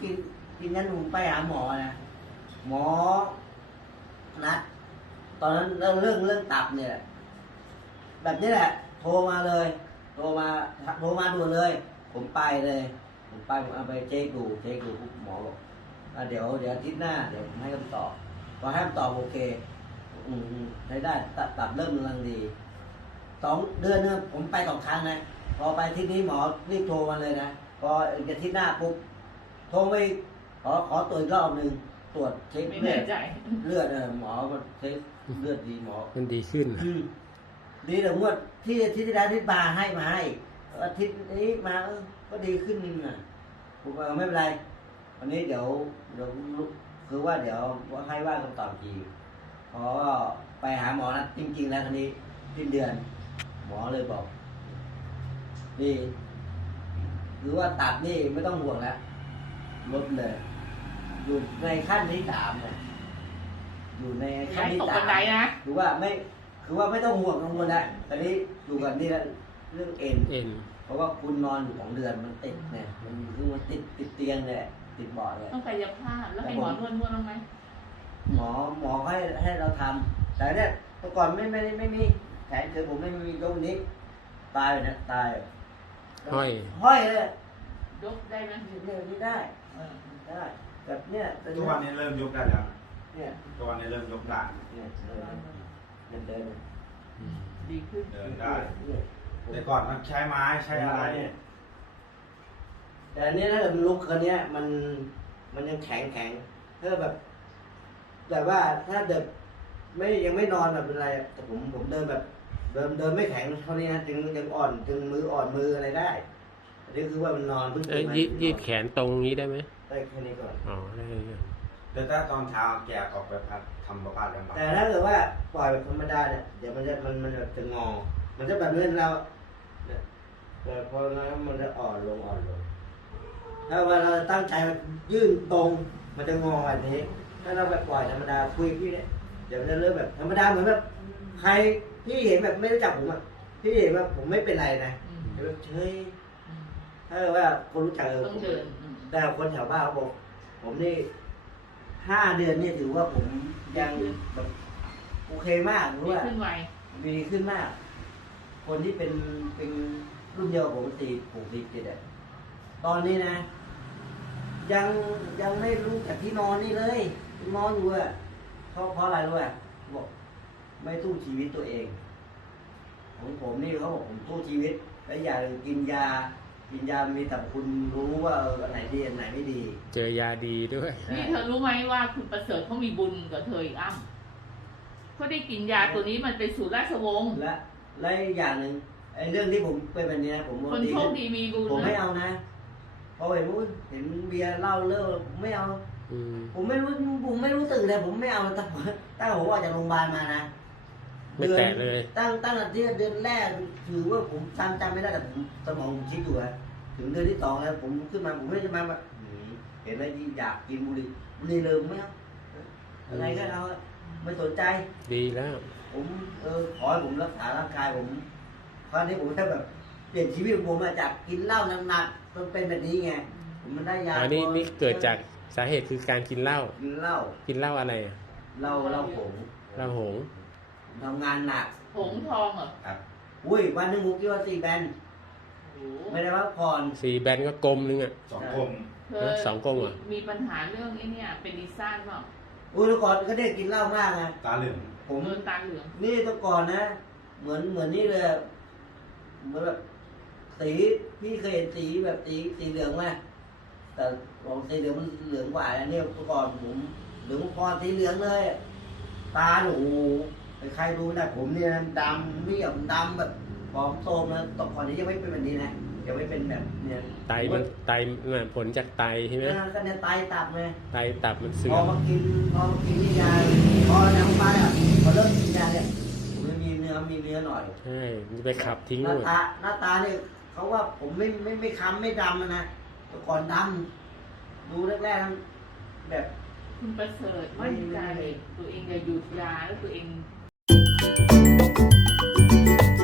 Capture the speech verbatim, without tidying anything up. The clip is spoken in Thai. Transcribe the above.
กินกินนั้นผมไปหาหมอนะหมอนัดตอนนั้นเรื่องเรื่องเรื่องตับเนี่ยแบบนี้แหละโทรมาเลยโทรมาโทรมาด่วนเลย ผมไปเลยผมไปผมเอาไปเช็คดูเช็คดูปุ๊บหมอบอกเดี๋ยวเดี๋ยวอาทิตย์หน้าเดี๋ยวผมให้คำตอบพอให้คำตอบโอเคอืมใช้ได้ตับตับเริ่มกำลังดีสองเดือนนึงผมไปสองครั้งนะพอไปที่นี้หมอรีบโทรมาเลยนะพออาทิตย์หน้าปุ๊บโทรไปขอขอตรวจอีกรอบหนึ่งตรวจเช็คไม่เลืแน่อดใจเลือดเออหมอมันเช็คเลือดดีหมอมันดีขึ้นอืมดีแต่งวดที่ที่ที่แล้วที่บาให้มาให้อาทิตย์นี้มาเออก็ดีขึ้นนึงอ่ะผมว่าไม่เป็นไรวันนี้เดี๋ยวเดี๋ยวคือว่าเดี๋ยวให้ว่าคำตอบทีพอไปหาหมอนะจริง ๆ แล้วคันนี้สิ้นเดือน หมอเลยบอกนี่คือว่าตับนี่ไม่ต้องห่วงแล้วลดเลยอยู่ในขั้นที่สามเนี่ยอยู่ในขั้นย้ายที่ตกสาบัมนไดนะคือว่าไม่คือว่าไม่ต้องห่วงกังวลแล้วตอนนี้อยู่กับนี่แล้วเรื่องเอ็นเอ็นเพราะว่าคุณนอนอยู่ของเดือนมันติดเนี่ยมันคือมันติดติดเตียงเลยติดเบาะเลยต้องกายภาพแล้วให้หมอนวดนวดบ้างไหมหมอหมอให้ให้เราทำแต่เนี่ยเมื่อก่อนไม่ไม่ไม่ไม่มีแขนคือผมไม่มียกนี้ตายเลยนะตายห้อยห้อยเลยยกได้ไหมเนี่ยไม่ได้เออได้แบบเนี้ยทุกวันนี้เริ่มยกได้แล้วเนี่ยทุกวันนี้เริ่มยกได้เนี่ยเดินเดินเดินอืมดีขึ้นเดินได้เนี่ยแต่ก่อนมันใช้ไม้ใช้อะไรเนี่ยแต่อันนี้ถ้าเกิดมันลุกคันนี้ยมันมันยังแข็งแข็งถ้าแบบแต่ว่าถ้าเดินไม่ยังไม่นอนแบบเป็นไรแต่ผมผมเดินแบบ เดินเดินไม่แข็งเท่านี้นะจึงยังอ่อนจึงมืออ่อนมืออะไรได้อันนี้คือว่ามันนอนเพิ่งเอ้ตื่ยนมายืดยืดแขนตรงนี้ได้ไหมได้แค่นี้ก่อนอ๋อได้เลยแต่ถ้าตอนเช้าแกออกไปพัดทำประพาสลำบากแต่ถ้าเกิดว่าปล่อยแบบธรรมดาเนี่ยเดี๋ยวมันจะมันมันจะงอ มันจะแบบเล่นเราเนี่ยแต่พอแล้วมันจะอ่อนลงอ่อนลง ถ้าเวลาเราตั้งใจมันยื่นตรง มันจะงอแบบนี้ ถ้าเราแบบปล่อยธรรมดาคุยพี่เนี่ยเดี๋ยวมันจะเริ่มแบบธรรมดาเหมือนแบบใครพี่เห็นแบบไม่รู้จักผมอ่ะพี่เห็นว่าผมไม่เป็นไรนะอืมเดี๋ยวเฉยอืมถ้าเกิดว่าคนรู้จักเออต้องเดินอืมแต่คนแถวบ้านเขาบอก ผมนี่ห้าเดือนนี่ถือว่าผมยังแบบโอเคมากหรือดีว่าขึ้นไวดีขึ้นมาก คนที่เป็นเป็นรุ่นเดียวกับผมสี่หกสิบเจ็ดอะตอนนี้นะ ยังยังไม่รู้จากที่นอนนี่เลยนอนอยู่อะเพราะเพราะอะไรรู้อะบอกไม่สู้ชีวิตตัวเองของผมนี่เขาบอกผมสู้ชีวิตและอย่ากินยา กินยามีแต่คุณรู้ว่าเอออันไหนดีอันไหนไม่ดีเจอยาดีด้วยนี่เธอรู้ไหมว่าคุณประเสริฐเขามีบุญกับเธออีกอ้ำเขาได้กินยาตัวนี้มันเป็นสูตรราชวงศ์และและอีกอย่างหนึ่งไอ้เรื่องที่ผมเป็นแบบนี้นะผมคนดีโชขึ้คน ดีมีบุญผมไม่นะเอานะเพราะเห็นว่าเห็นเบียร์เหล้าเลิกผมไม่เอาอืมผมไม่รู้ผมไม่รู้สึกเลยผมไม่เอาตั้งตั้งผมออกจากโรงพยาบาลมานะไม่แตะเลยตั้งตั้งแต่เดือนแรกถือว่าผมจำจำไม่ได้แต่ผมสมองผมคิดอยู่อะถึงเดือนที่สองแล้วผมขึ้นมาผมไม่ได้มาแบบหืมเห็นอะไรที่อยากกินบุหรี่บุหรี่เลยไม่เอาอะไรก็เอาอะไม่สนใจดีแล้วผมเออขอให้ผมรักษาร่างกายผมคราวนี้ผมแค่แบบเปลี่ยนชีวิตของผมมาจากกินเหล้าหนักๆมันเป็นแบบนี้ไงผมมันได้ยาอันนี้นี่เกิดจากสาเหตุคือการกินเหล้ากินเหล้ากินเหล้าอะไรอะเหล้าเหล้าผงเหล้าหงส์ผมทำงานหนักผงทองเหรอครับอุ้ยวันหนึ่งผมกินวันสี่แบนโอ้โหไม่ได้พักผ่อนสี่แบนก็กลมนึงอ่ะสองกลมเธอสองกงเหรอมีปัญหาเรื่องไอ้เนี่ยเป็นดิซ่านเปล่าอุ้ยแต่ก่อนก็ได้กินเหล้ามากไงตาเหลืองผมเดินตาเหลืองนี่แต่ก่อนนะ เหมือนเหมือนนี่เลยอะเหมือนแบบสีพี่เคยเห็นสีแบบสีสีเหลืองไหมแต่ของสีเหลืองมันเหลืองกว่าอันนี้แต่ก่อนผมเหลืองพอสีเหลืองเลย ตาหนูใครดูไม่ได้ผมเนี่ยดำเมี่ยมดำแบบผอมโซมนะตอนก่อนนี้ยังไม่เป็นแบบนี้นะยังไม่เป็นแบบเนี่ยไตมันไตน่ะผลจากไตใช่ไหมเออก็เนี่ยไตตับไงไตตับมันเสื่พออมมากินพอมากินนี่ยาพอน้ำไปอ่ะพอเริ่มกินยาเนี่ยผมจะมีเนื้อมีเนื้อหน่อยใช่มันจะไปขับทิ้งหน้าหมดตาหน้าตาเนี่ยเขาว่าผมไม่ไม่ไม่ค้ำไม่ดำอะนะแต่ก่อนดำดูแรกๆแบบคุณประเสริฐมั่นใจตัวเองจะหยุดยาแล้วตัวเอง